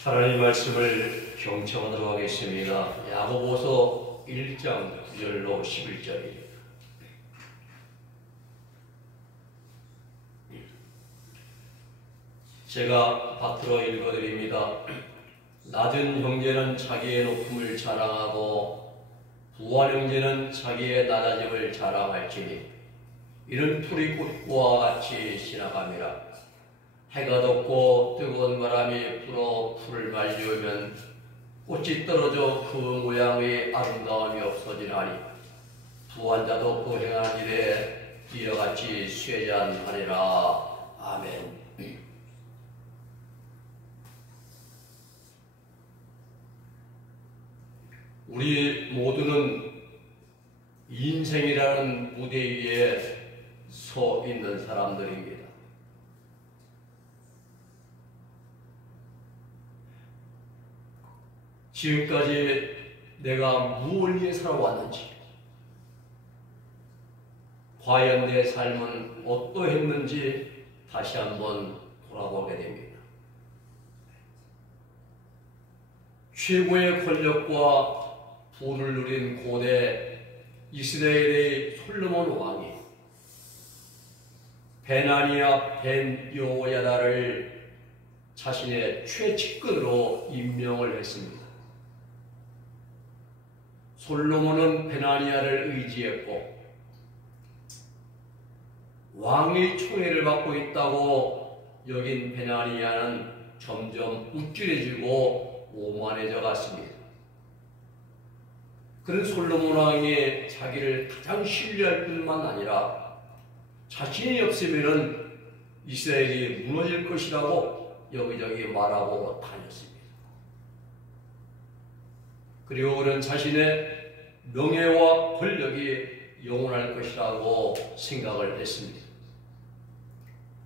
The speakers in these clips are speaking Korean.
하나님 말씀을 경청하도록 하겠습니다. 야고보서 1장 9절로 11절입니다. 제가 밖으로 읽어드립니다. 낮은 형제는 자기의 높음을 자랑하고 부한 형제는 자기의 낮아짐을 자랑할지니 이는 풀이 꽃과 같이 지나갑니다. 해가 돋고 뜨거운 바람이 불어 풀을 말리우면 꽃이 떨어져 그 모양의 아름다움이 없어지나니 부한 자도 그 행한 일에 이와 같이 쇠잔하리라. 아멘. 우리 모두는 인생이라는 무대 위에 서 있는 사람들입니다. 지금까지 내가 무엇을 위해 살아왔는지, 과연 내 삶은 어떠했는지 다시 한번 돌아보게 됩니다. 최고의 권력과 부를 누린 고대 이스라엘의 솔로몬 왕이 베나니아 벤 여호야다를 자신의 최측근으로 임명을 했습니다. 솔로몬은 베나니아를 의지했고 왕의 총애를 받고 있다고 여긴 베나니아는 점점 우쭐해지고 오만해져 갔습니다. 그런 솔로몬 왕이 자기를 가장 신뢰할 뿐만 아니라 자신이 없으면 이스라엘이 무너질 것이라고 여기저기 말하고 다녔습니다. 그리고 그는 자신의 명예와 권력이 영원할 것이라고 생각을 했습니다.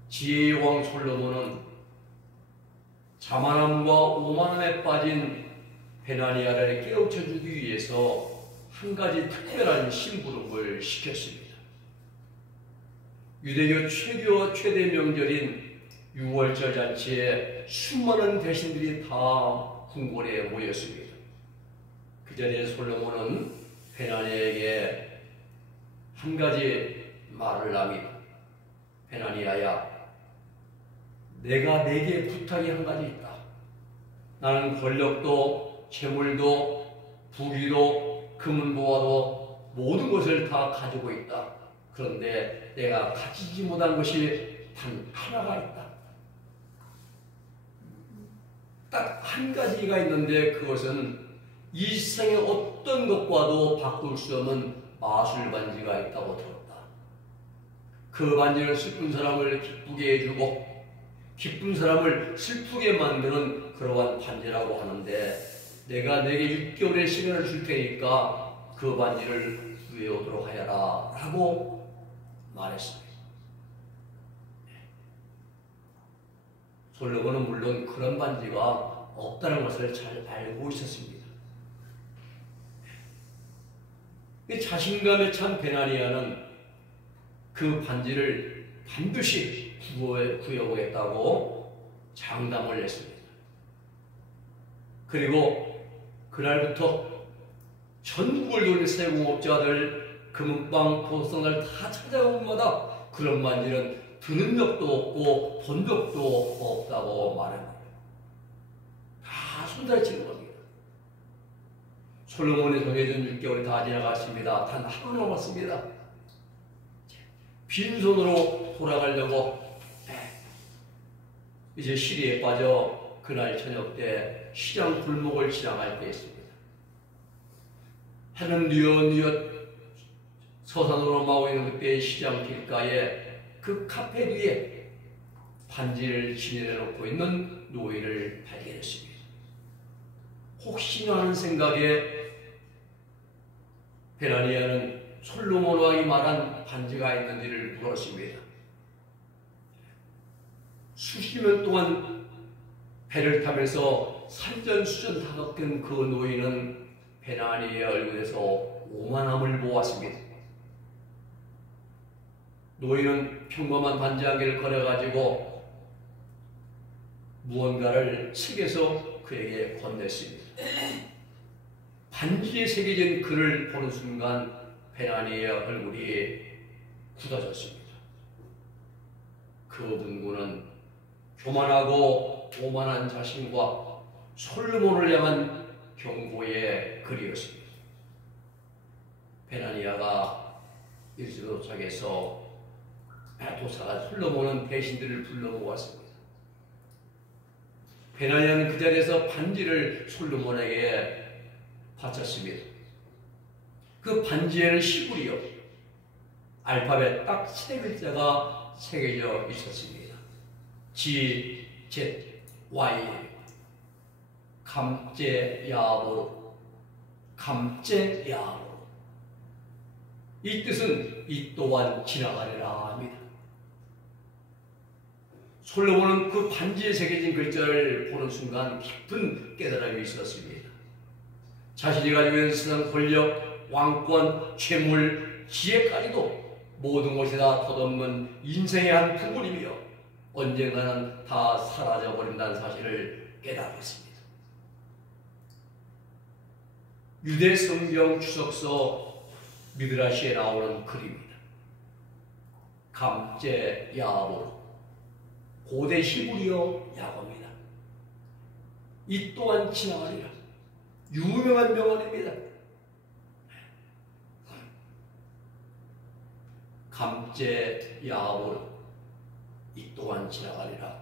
지혜의 왕 솔로몬은 자만함과 오만함에 빠진 베나니아를 깨우쳐주기 위해서 한 가지 특별한 심부름을 시켰습니다. 유대교 최대 명절인 6월절 잔치에 수많은 대신들이 다 궁궐에 모였습니다. 그 전에 솔로몬은 베나니아에게 한 가지 말을 합니다. 베나니아야, 내가 내게 부탁이 한 가지 있다. 나는 권력도 재물도 부귀도 금은보화도 모든 것을 다 가지고 있다. 그런데 내가 가지지 못한 것이 단 하나가 있다. 딱 한 가지가 있는데 그것은 이 세상의 어떤 것과도 바꿀 수 없는 마술 반지가 있다고 들었다. 그 반지는 슬픈 사람을 기쁘게 해주고 기쁜 사람을 슬프게 만드는 그러한 반지라고 하는데 내가 내게 6개월의 시간을 줄 테니까 그 반지를 외우도록 하여라 라고 말했습니다. 솔로몬은 물론 그런 반지가 없다는 것을 잘 알고 있었습니다. 자신감에 찬 베나니아는 그 반지를 반드시 구해오겠다고 장담을 했습니다. 그리고 그날부터 전국을 돌린 세공업자들, 금은방, 보석상을 다 찾아온 마다 그런 반지는 들은 적도 없고 본 적도 없다고 말합니다. 다 손살치는 겁니다. 솔로몬이 정해준 6개월이 다 지나갔습니다. 단 하루 남았습니다. 빈손으로 돌아가려고 이제 시리에 빠져 그날 저녁 때 시장 골목을 지나갈 때였습니다. 해는 뉘엿뉘엿 서산으로 마고 있는 그때의 시장 길가에 그 카페 뒤에 반지를 지내놓고 있는 노인을 발견했습니다. 혹시나 하는 생각에 베나니아는 솔로몬 왕이 말한 반지가 있는지를 물었습니다. 수십 년 동안 배를 타면서 산전수전 다 겪은 그 노인은 베나니아의 얼굴에서 오만함을 보았습니다. 노인은 평범한 반지 한 개를 꺼내가지고 무언가를 책에서 그에게 건넸습니다. 반지에 새겨진 글을 보는 순간 베나니의 얼굴이 굳어졌습니다. 그 문구는 교만하고 오만한 자신과 솔로몬을 향한 경고의 글이었습니다. 베나니아가 이르시도 도착해서 도사가 솔로몬은 대신들을 불러 모았습니다. 베나니아는 그 자리에서 반지를 솔로몬에게 바쳤습니다. 그 반지에는 히브리어 알파벳 딱 3글자가 새겨져 있었습니다. G, Z, Y 감제야보로 감제야보로 이 뜻은 이 또한 지나가리라 합니다. 솔로몬은 그 반지에 새겨진 글자를 보는 순간 깊은 깨달음이 있었습니다. 자신이 가지고 있는 세상 권력, 왕권, 재물, 지혜까지도 모든 것이 다 덧없는 인생의 한 부분이며 언젠가는 다 사라져버린다는 사실을 깨달았습니다. 유대 성경 추석서 미드라시에 나오는 글입니다. 감제 야보로 고대 히브리어 야고입니다. 이 또한 지나가리라. 유명한 명언입니다. 감제 야보로 이 또한 지나가리라.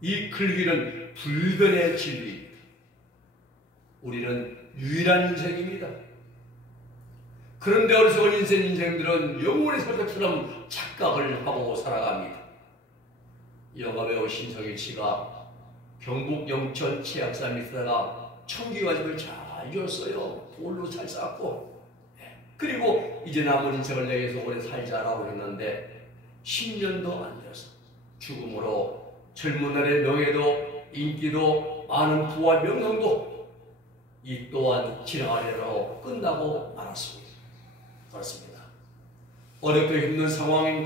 이 글귀는 불변의 진리입니다. 우리는 유일한 인생입니다. 그런데 어리석은 인생들은 영혼의 설득처럼 착각을 하고 살아갑니다. 영화배우 신성일 씨가 경북 영천 치악산에 있다가 청기가집을 잘 지었어요. 돌로 잘 쌓고. 그리고 이제 남은 인생을 내게서 오래 살자라고 했는데 10년도 안 돼서 죽음으로 젊은 날의 명예도 인기도 많은 부와 명성도 이 또한 지나가리로 끝나고 말았습니다. 그렇습니다. 어렵고 힘든 상황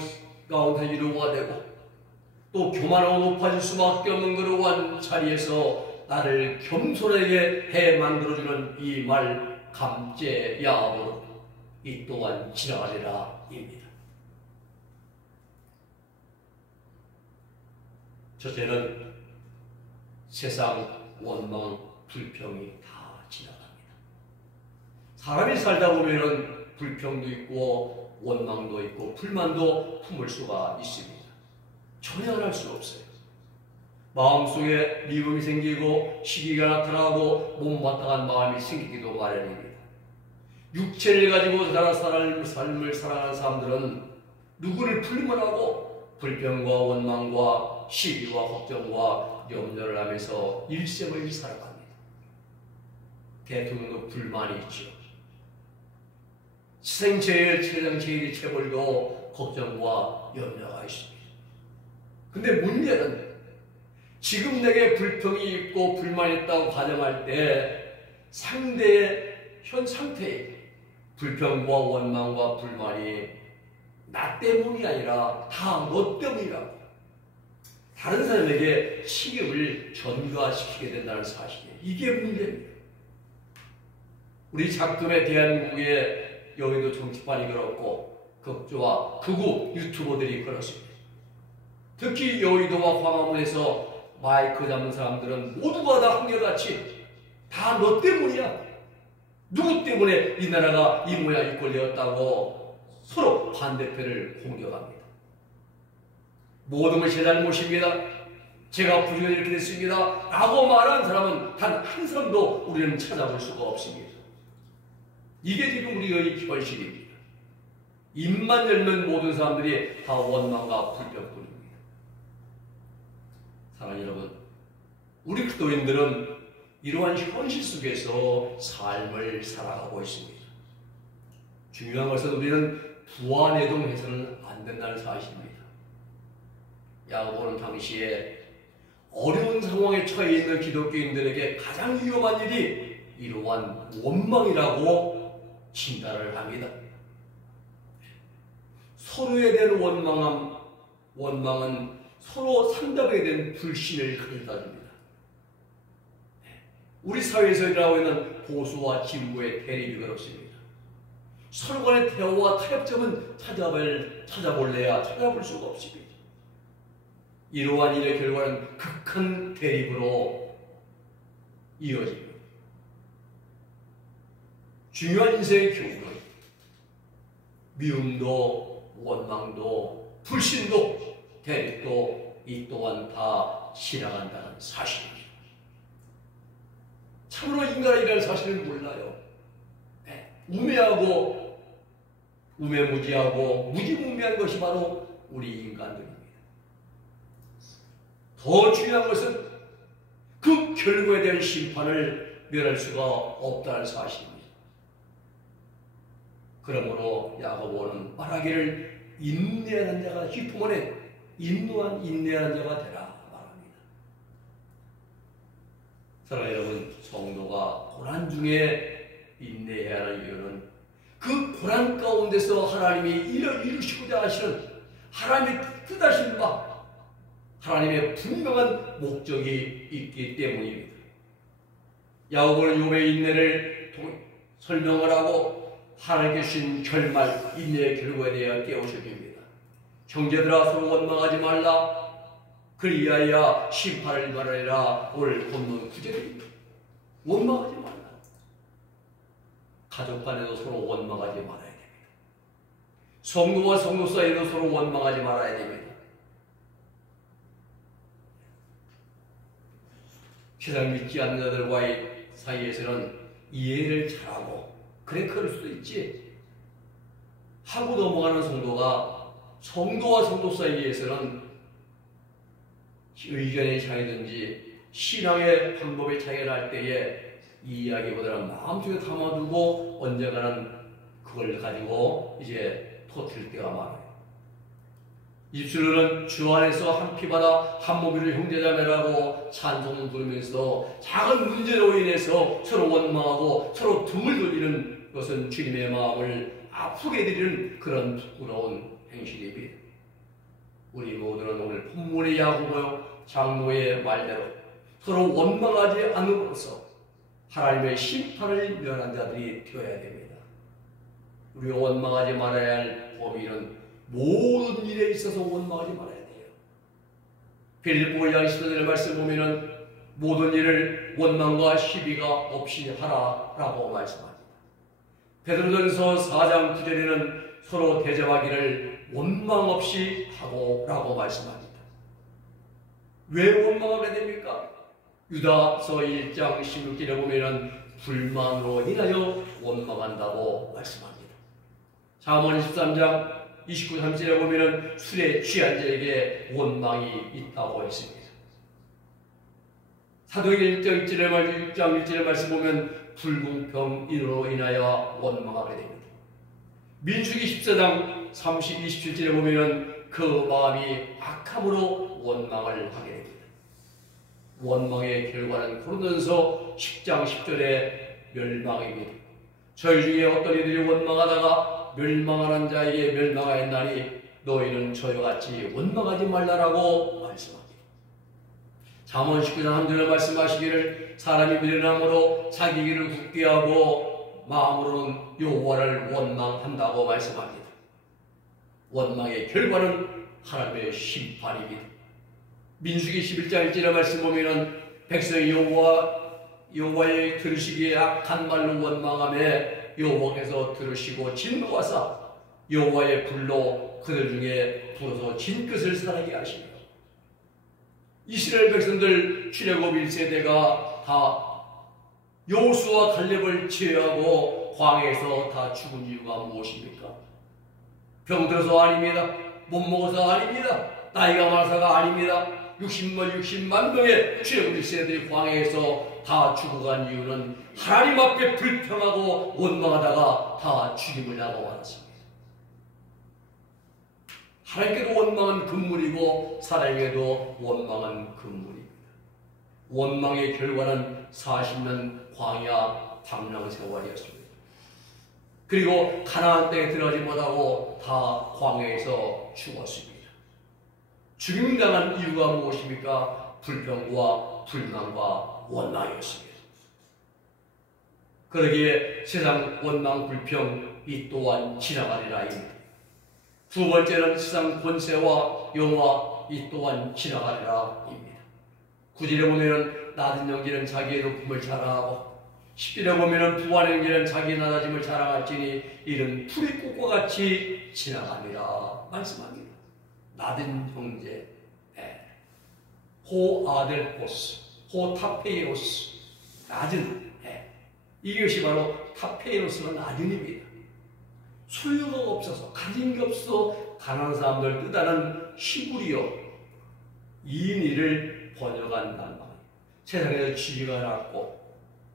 가운데 위로가 되고 또 교만하고 높아질 수밖에 없는 그러한 자리에서 나를 겸손하게 해 만들어주는 이 말 감제야보로 이 또한 지나가리라 입니다. 첫째는 세상 원망 불평이 다 지나갑니다. 사람이 살다 보면은 불평도 있고 원망도 있고 불만도 품을 수가 있습니다. 전혀 할 수 없어요. 마음속에 미움이 생기고 시기가 나타나고 못마땅한 마음이 생기기도 마련입니다. 육체를 가지고 삶을 살아가는 사람들은 누구를 불문하고 불평과 원망과 시기와 걱정과 염려를 하면서 일생을 살아갑니다. 대통령도 불만이 있죠. 생체일, 최정체일이 체벌도 걱정과 염려가 있습니다. 근데 문제는 지금 내게 불평이 있고 불만이 있다고 가정할 때 상대의 현 상태에 불평과 원망과 불만이 나 때문이 아니라 다 너 때문이라고 다른 사람에게 책임을 전가시키게 된다는 사실이에요. 이게 문제입니다. 우리 작금의 대한민국의 여의도 정치판이 그렇고 극조와 극우 유튜버들이 그렇습니다. 특히 여의도와 광화문에서 마이크 잡는 사람들은 모두가 다 한결같이 다 너 때문이야. 누구 때문에 이 나라가 이 모양 이 꼴 되었다고 서로 반대편을 공격합니다. 모든 것이 제 잘못입니다. 제가 부지런히 이렇게 됐습니다. 라고 말하는 사람은 단 한 사람도 우리는 찾아볼 수가 없습니다. 이게 지금 우리의 현실입니다. 입만 열면 모든 사람들이 다 원망과 불평뿐입니다. 사랑하는 여러분, 우리 그리스도인들은 이러한 현실 속에서 삶을 살아가고 있습니다. 중요한 것은 우리는 부안해동해서는 안 된다는 사실입니다. 야고보는 당시에 어려운 상황에 처해 있는 기독교인들에게 가장 위험한 일이 이러한 원망이라고 진단을 합니다. 서로에 대한 원망은 서로 상대방에 대한 불신을 가져다 줍니다. 우리 사회에서 일어나고 있는 보수와 진보의 대립이 그렇습니다. 서로 간의 대화와 타협점은 찾아볼래야 찾아볼 수가 없습니다. 이러한 일의 결과는 극한 대립으로 이어집니다. 중요한 인생의 교훈은 미움도 원망도 불신도 대립도 이 또한 다 지나간다는 사실입니다. 참으로 인간이라는 사실을 몰라요. 우매무지하고 무지무매한 것이 바로 우리 인간들입니다. 더 중요한 것은 그 결과에 대한 심판을 면할 수가 없다는 사실입니다. 그러므로 야고보는 말하기를 인내하는 자가 히포몬에 인내하는 자가 되라 말합니다. 사랑하는 여러분, 성도가 고난 중에 인내해야 하는 이유는 그 고난 가운데서 하나님이 이루시고자 하시는 하나님의 뜻하신 바, 하나님의 분명한 목적이 있기 때문입니다. 야고보는 욥의 인내를 설명을 하고 하나님께 주신 결말, 인내의 결과에 대해 깨우쳐줍니다. 형제들아, 서로 원망하지 말라. 그리하여 심판을 말하리라. 오늘 본문 9절입니다. 원망하지 말라. 가족 간에도 서로 원망하지 말아야 됩니다. 성도와 성도 사이에도 서로 원망하지 말아야 됩니다. 세상 믿지 않는 자들과의 사이에서는 이해를 잘하고 그래 그럴 수도 있지 하고 넘어가는 성도와 성도 사이에서는 의견의 차이든지 신앙의 방법의 차이가 날 때에 이 이야기보다는 마음속에 담아두고 언젠가는 그걸 가지고 이제 터뜨릴 때가 많아요. 입술로는 주 안에서 한 피바다 한 몸이를 형제자매라고 찬송을 부르면서 작은 문제로 인해서 서로 원망하고 서로 등을 돌리는 것은 주님의 마음을 아프게 해드리는 그런 부끄러운 행실입니다. 우리 모두는 오늘 본문의 야고보 장로의 말대로 서로 원망하지 않음으로써 하나님의 심판을 면한 자들이 되어야 됩니다. 우리가 원망하지 말아야 할 범위는 모든 일에 있어서 원망하지 말아야 돼요. 빌립보 2장 10절의 말씀 보면은 모든 일을 원망과 시비가 없이 하라라고 말씀합니다. 베드로전서 4장 9절에는 서로 대접하기를 원망 없이 하고라고 말씀합니다. 왜 원망하게 됩니까? 유다서 1장 16절에 보면은 불만으로 인하여 원망한다고 말씀합니다. 잠언 13장 29, 30절에 보면은 술에 취한 자에게 원망이 있다고 했습니다. 사도행전 1장 1절의 말씀 보면 불공평인으로 인하여 원망하게 됩니다. 민수기 14장 30, 27절에 보면은 그 마음이 악함으로 원망을 하게 됩니다. 원망의 결과는 고린도전서 10장 10절의 멸망입니다. 저희 중에 어떤 이들이 원망하다가 멸망하는 자에게 멸망하였나니 너희는 저희와 같이 원망하지 말라라고 말씀합니다. 잠언 19장 3절에 말씀하시기를 사람이 미련함으로 자기 길을 굳게 하고 마음으로는 여호와를 원망한다고 말씀합니다. 원망의 결과는 하나님의 심판입니다. 민수기 11장 1절의 말씀 보면은 백성이 여호와의 들으시기에 악한 말로 원망하며 여호와께서 들으시고 진노하사 여호와의 불로 그들 중에 불어서 진끝을 살아게 하시며 이스라엘 백성들 출애굽 1세대가 다 여호수아 갈렙을 제외하고 광야에서 다 죽은 이유가 무엇입니까? 병들어서 아닙니다. 못 먹어서 아닙니다. 나이가 많아서가 아닙니다. 60만 명의 출애굽 1세대들이 광야에서 다 죽어간 이유는 하나님 앞에 불평하고 원망하다가 다 죽임을 당하고 말았습니다. 하나님께도 원망은 금물이고 사람에게도 원망은 금물입니다. 원망의 결과는 40년 광야 방랑 세월이었습니다. 그리고 가나안 땅에 들어가지 못하고 다 광야에서 죽었습니다. 죽임당한 이유가 무엇입니까? 불평과 불만과 원망이었습니다. 그러기에 세상 원망 불평 이 또한 지나가리라입니다. 두 번째는 세상 권세와 영화 이 또한 지나가리라입니다. 9절에 보면은 낮은 영계는 자기의 높음을 자랑하고 10절에 보면은 부한 영계는 자기의 낮아짐을 자랑할지니 이는 풀이 꽃과 같이 지나가리라 말씀합니다. 낮은 형제, 호아델포스, 호타페이노스, 낮은, 이것이 바로 타페이노스가 낮은입니다. 소유가 없어서, 가진 게 없어 가난한 사람들 뜻하는 시부리어 이인이를 번역한 단말. 세상에서 지위가 낮고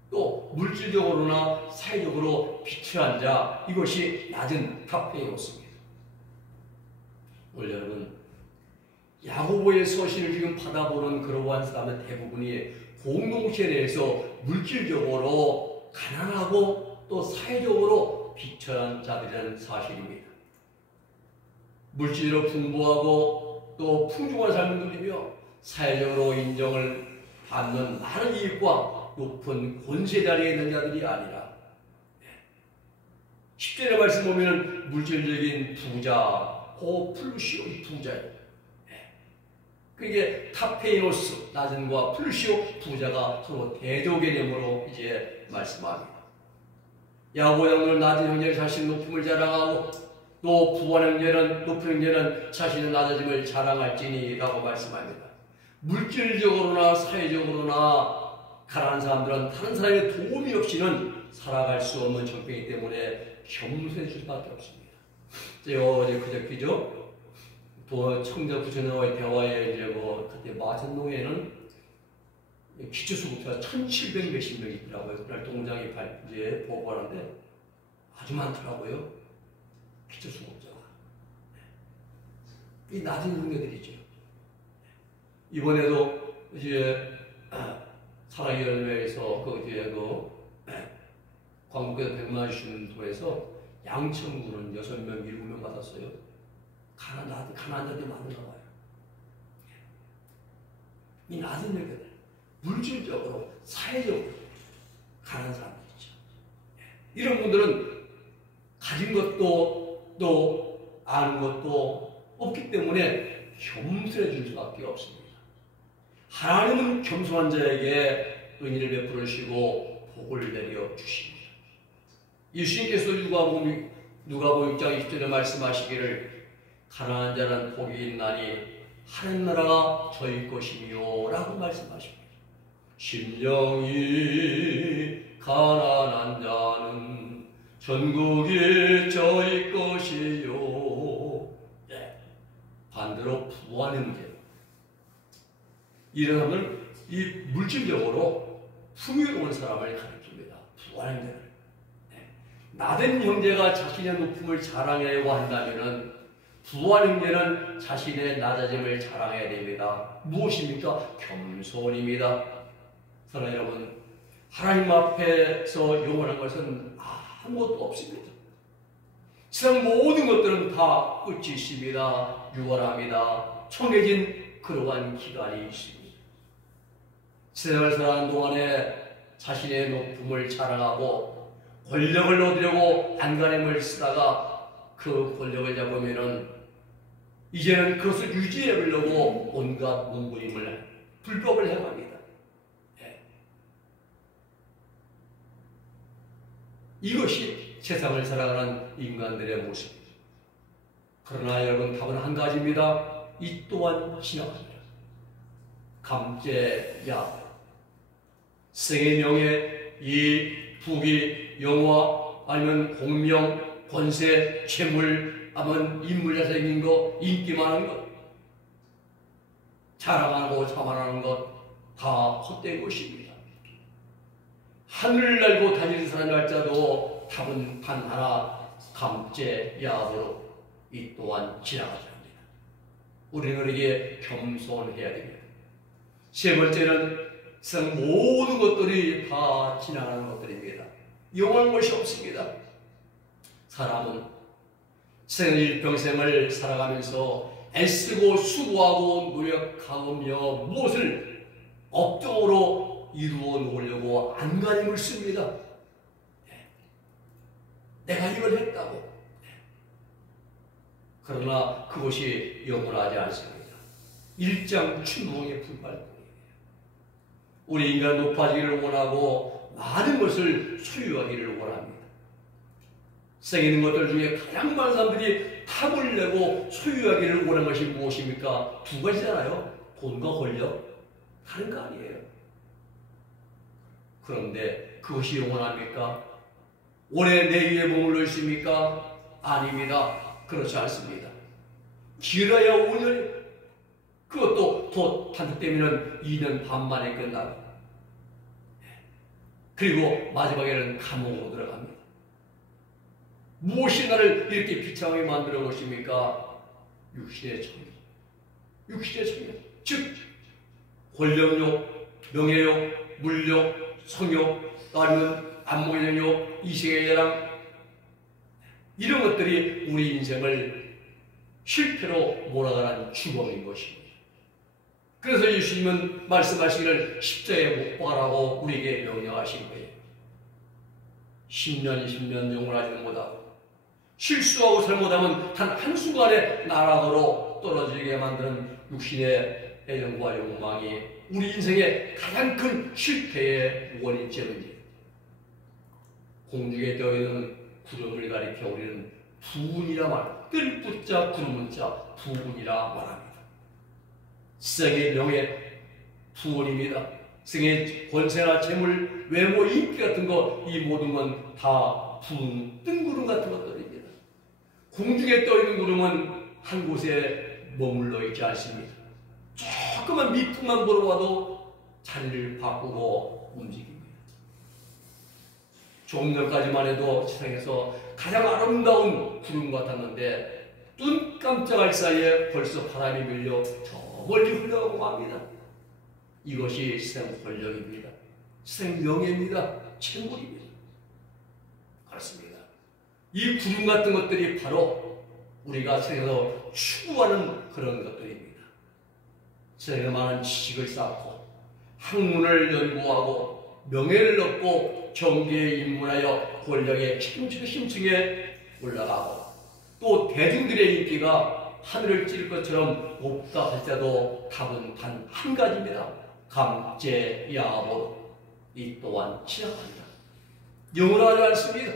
또 물질적으로나 사회적으로 비출한 자, 이것이 낮은 타페이노스입니다. 오늘 여러분, 야고보의 서신을 지금 받아보는 그러한 사람의 대부분이 공동체 내에서 물질적으로 가난하고 또 사회적으로 비천한 자들이라는 사실입니다. 물질로 풍부하고 또 풍족한 삶을 누리며 사회적으로 인정을 받는 많은 이익과 높은 권세 자리에 있는 자들이 아니라 10절의 말씀 보면 물질적인 부자, 플루시오 이 부자예요. 그게 타페이노스 낮은과 플루시오 부자가 서로 대조 개념으로 이제 말씀합니다. 야고보 장로는 낮은 형제는 자신 높음을 자랑하고 또 부한 형제는 높은 형제는 자신의 낮아짐을 자랑할지니라고 말씀합니다. 물질적으로나 사회적으로나 가난한 사람들은 다른 사람의 도움이 없이는 살아갈 수 없는 형편이기 때문에 겸손해질 수밖에 없습니다. 제가 어제 그저께죠. 청자 부처님과의 대화에 이제 그때 마천동에는 기초수급자가 1,700 몇십 명 있더라고요. 그날 동장이 이제 보고하는데 아주 많더라고요. 기초수급자가. 이 낮은 형제들이죠. 이번에도 이제 사랑연회에서 광복에서 100만 주시는 도에서 양천구는 6명, 7명 받았어요. 가난한 자들이 많은가 봐요. 이 낮은 형제들, 물질적으로, 사회적으로 가난한 사람들이죠. 이런 분들은 가진 것도 또 아는 것도 없기 때문에 겸손해질 수밖에 없습니다. 하나님은 겸손한 자에게 은혜를 베풀어 주시고 복을 내려 주십니다. 예수님께서 누가복음 6장 20절에 말씀하시기를 가난한 자는 복이 있나니 하늘 나라가 저희 것이며 라고 말씀하십니다. 심령이 가난한 자는 전국이 저희 것이요. 반대로 부한 형제, 이런 사람은 이 물질적으로 풍요로운 사람을 가리킵니다. 부한 형제들. 낮은 형제가 자신의 높음을 자랑하려고 한다면은 부한 형제는 자신의 낮아짐을 자랑해야 됩니다. 무엇입니까? 겸손입니다. 사랑하는 여러분, 하나님 앞에서 영원한 것은 아무것도 없습니다. 세상 모든 것들은 다 끝이 있습니다. 유월합니다. 청해진 그러한 기간이 있습니다. 세상을 살아가는 동안에 자신의 높음을 자랑하고 권력을 얻으려고 안간힘을 쓰다가 그 권력을 잡으면은 이제는 그것을 유지하려고 온갖 몸부림을 불법을 행합니다. 이것이 세상을 살아가는 인간들의 모습입니다. 그러나 여러분, 답은 한 가지입니다. 이 또한 지나갑니다. 감죄야, 생의 명예, 이 부귀, 영화, 아니면 공명, 권세, 재물, 아니면 인물 잘생긴 거, 인기 많은 것, 자랑하고 자만하는 것, 다 헛된 것입니다. 하늘을 날고 다니는 사람이 할자도 답은 단 하나, 감죄야로 이 또한 지나가야 합니다. 우리는 그에게 겸손해야 됩니다. 세 번째는 세상 모든 것들이 다 지나가는 것들입니다. 영원한 것이 없습니다. 사람은 세상 일평생을 살아가면서 애쓰고 수고하고 노력하며 무엇을 업적으로 이루어 놓으려고 안간힘을 씁니다. 내가 이걸 했다고. 그러나 그것이 영원하지 않습니다. 일장 춘몽에 불과할 뿐이에요. 우리 인간 높아지기를 원하고 많은 것을 소유하기를 원합니다. 세상에 있는 것들 중에 가장 많은 사람들이 탑을 내고 소유하기를 원하는 것이 무엇입니까? 두 가지잖아요. 돈과 권력. 다른 거 아니에요. 그런데 그것이 영원합니까? 오래 내 위에 머물러 있습니까? 아닙니다. 그렇지 않습니다. 길어야 5년, 그것도 더 단축되면 2년 반 만에 끝나고, 그리고 마지막에는 감옥으로 들어갑니다. 무엇이 나를 이렇게 비참하게 만들어 놓으십니까? 육신의 정욕. 육신의 정욕. 즉, 권력욕, 명예욕, 물욕, 성욕, 아니면 안목의 정욕, 이생의 자랑, 이런 것들이 우리 인생을 실패로 몰아가는 주범인 것입니다. 그래서 예수님은 말씀하시기를 십자가에 못 박아라고 우리에게 명령하신 거예요. 10년, 20년 영원하지는 못하고 실수하고 잘못하면 단 한순간에 나락으로 떨어지게 만드는 육신의 애정과 욕망이 우리 인생의 가장 큰 실패의 원인점입니다. 공중에 떠있는 구름을 가리켜 우리는 부운이라 말합니다. 뜰붙자 구름문자 부운이라 말합니다. 세상의 명예 부운입니다. 세상의 권세나 재물, 외모, 인기 같은 거, 이 모든 건 다 부운, 뜬구름 같은 것들입니다. 공중에 떠있는 구름은 한 곳에 머물러 있지 않습니다. 조그만 밑만 보러 와도 자리를 바꾸고 움직입니다. 조금 전까지만 해도 세상에서 가장 아름다운 구름 같았는데 눈 깜짝할 사이에 벌써 바람이 밀려 저 멀리 흘러가고 맙니다. 이것이 세상 권력입니다. 세상 명예입니다. 채물입니다. 그렇습니다. 이 구름 같은 것들이 바로 우리가 세상에서 추구하는 그런 것들입니다. 세상에 많은 지식을 쌓고 학문을 연구하고 명예를 얻고 정계에 입문하여 권력의 힘층에 올라가고 또 대중들의 인기가 하늘을 찌를 것처럼 높다 할지라도 답은 단 한 가지입니다. 감죄야복. 이 또한 지나간다. 영원하지 않습니다.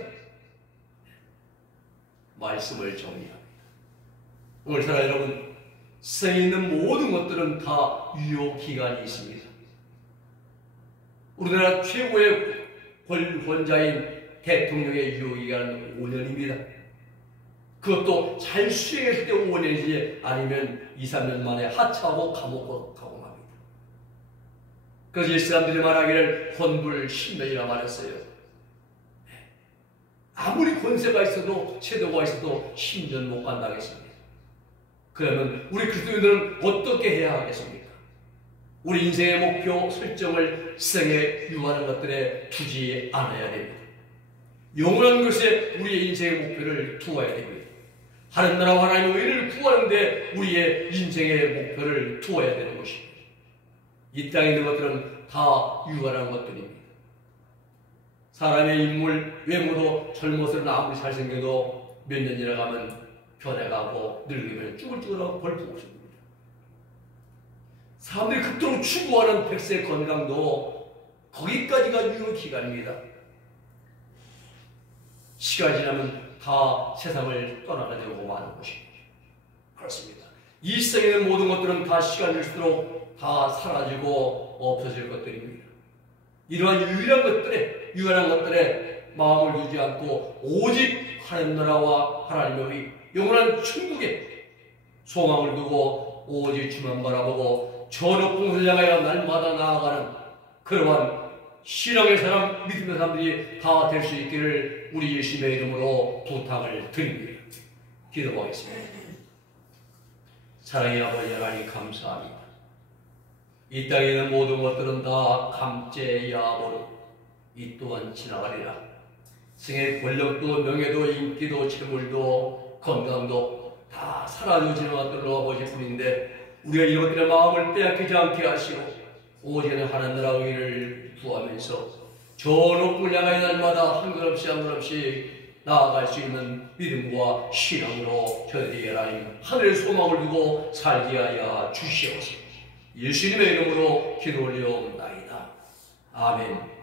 말씀을 정리합니다. 오늘 사랑 여러분, 세상에 있는 모든 것들은 다 유효기간이 있습니다. 우리나라 최고의 권자인 대통령의 유효기간은 5년입니다. 그것도 잘 수행했을 때 5년이지 아니면 2, 3년 만에 하차하고 감옥으로 가고 맙니다. 그래서 이 사람들이 말하기를 혼불 10년이라 말했어요. 아무리 권세가 있어도 제도가 있어도 10년 못 간다겠습니다. 그러면 우리 그리스도인들은 어떻게 해야 하겠습니까? 우리 인생의 목표 설정을 세상에 유하는 것들에 두지 않아야 됩니다. 영원한 것에 우리의 인생의 목표를 두어야 됩니다. 하늘 나라와 하나님의 의를 구하는데 우리의 인생의 목표를 두어야 되는 것입니다. 이 땅에 있는 것들은 다 유한한 것들입니다. 사람의 인물, 외모도 젊어서는 아무리 잘생겨도 몇 년 지나가면 변해가고 늙으면 쭈글쭈글하고 벌프고 싶습니다. 사람들이 그토록 추구하는 백세 건강도 거기까지가 유효기간입니다. 시간이 지나면 다 세상을 떠나게 되고 마는 것입니다. 그렇습니다. 이 세상에 있는 모든 것들은 다 시간이 들수록 다 사라지고 없어질 것들입니다. 이러한 유일한 것들에 마음을 두지 않고 오직 하나님 나라와 하나님의 영원한 천국에 소망을 두고 오직 주만 바라보고 저 높은 곳을 향하여 날마다 나아가는 그러한 신앙의 사람, 믿음의 사람들이 다 될 수 있기를 우리 예수님의 이름으로 부탁을 드립니다. 기도하겠습니다. 사랑의 아버지 하나님 감사합니다. 이 땅에 있는 모든 것들은 다 감죄야보로 이 또한 지나가리라. 생의 권력도 명예도 인기도 재물도 건강도 다 사라지고 지나갔던 아버지 뿐인데 우리가 이것들의 마음을 빼앗기지 않게 하시고 오직 하나님 나라의 의를 구하면서 저 높은 향하의 날마다 한 걸 없이 나아갈 수 있는 믿음과 신앙으로 저희들이 하나님 하늘의 소망을 두고 살게 하여 주시옵소서. 예수님의 이름으로 기도 올려옵나이다. 아멘.